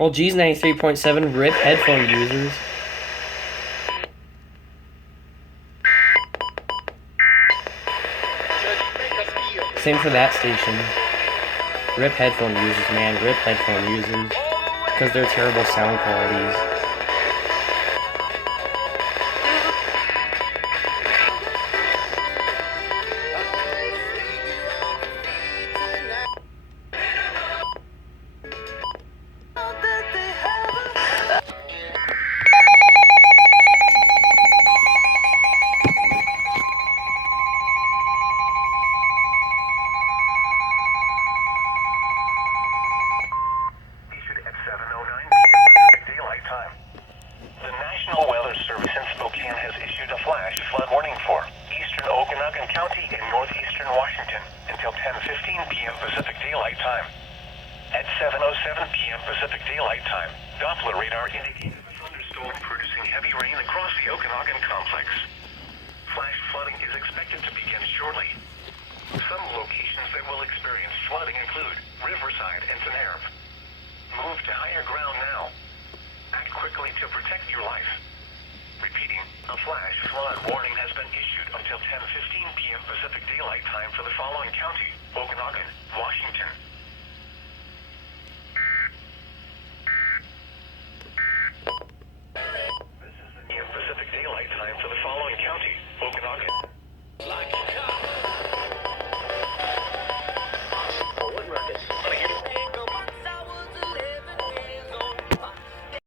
Well, G's 93.7, rip headphone users. Same for that station. Rip headphone users, man. Rip headphone users. Because they're terrible sound qualities. The National Weather Service in Spokane has issued a flash flood warning for eastern Okanagan County and northeastern Washington until 10:15 p.m. Pacific Daylight Time. At 7:07 p.m. Pacific Daylight Time, Doppler radar indicated a thunderstorm producing heavy rain across the Okanagan complex. Flash flooding is expected to begin shortly. Some locations that will experience flooding include Riverside and Tenerife,